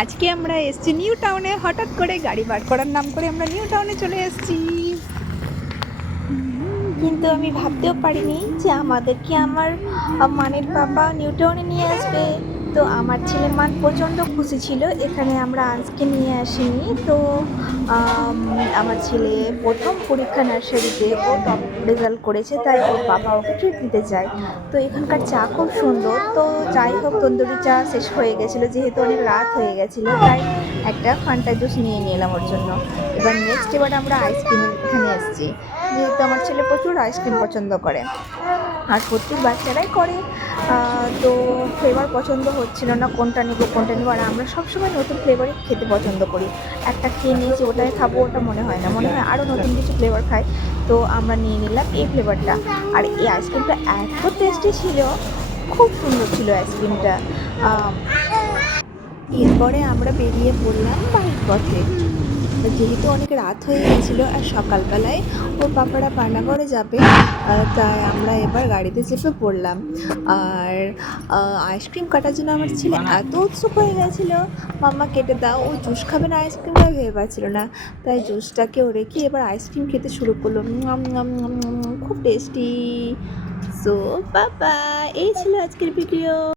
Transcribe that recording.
আজকে আমরা এসছি নিউ টাউনে, হঠাৎ করে গাড়ি বার করার নাম করে আমরা নিউ টাউনে চলে এসছি। কিন্তু আমি ভাবতেও পারিনি যে আমাদেরকে আমার মানের বাবা নিউ টাউনে নিয়ে আসবে। তো আমার ছেলে মান প্রচণ্ড খুশি ছিল, এখানে আমরা আজকে নিয়ে আসিনি। তো আমার ছেলে প্রথম পরীক্ষা নার্সারিতে ও টপ রেজাল্ট করেছে, তাই ওর বাবা ওকে ট্রিট দিতে চায়। তো এখানকার চা খুব সুন্দর। তো যাই হোক, তন্দুরি চা শেষ হয়ে গেছিল, যেহেতু অনেক রাত হয়ে গেছিল, তাই একটা ফান্টা জুস নিয়ে নিলাম ওর জন্য। এবার নেক্সট এবার আমরা আইসক্রিম এখানে এসেছি যেহেতু আমার ছেলে প্রচুর আইসক্রিম পছন্দ করে। আর প্রত্যেক বাচ্চারাই করে। তো ফ্লেভার পছন্দ হচ্ছিল না কোনটা নেব কোনটা নেব। আর আমরা সবসময় নতুন ফ্লেভারই খেতে পছন্দ করি। একটা খেয়ে নিয়েছি, ওটাই খাব, ওটা মনে হয় না। মনে হয় আরও নতুন কিছু ফ্লেভার খাই তো আমরা নিয়ে নিলাম এই ফ্লেভারটা আর এই আইসক্রিমটা এত টেস্টি ছিল, খুব সুন্দর ছিল আইসক্রিমটা এরপরে আমরা বেরিয়ে পড়লাম বাড়ির পথে। যেহেতু অনেক রাত হয়ে গেছিল আর সকালবেলায় ওর পাপারা পানাগড়ে যাবে তাই আমরা এবার গাড়িতে চেপে পড়লাম। আর আইসক্রিম কাটার জন্য আমার ছেলে এত উৎসুক হয়ে গেছিল। মাম্মা, কেটে দাও। ও জুস খাবে না, আইসক্রিমটা ভেবে পাচ্ছিল না। তাই জুসটাকে ও রেখে এবার আইসক্রিম খেতে শুরু করল। খুব টেস্টি। সো, বাবা, এই ছিল আজকের ভিডিও।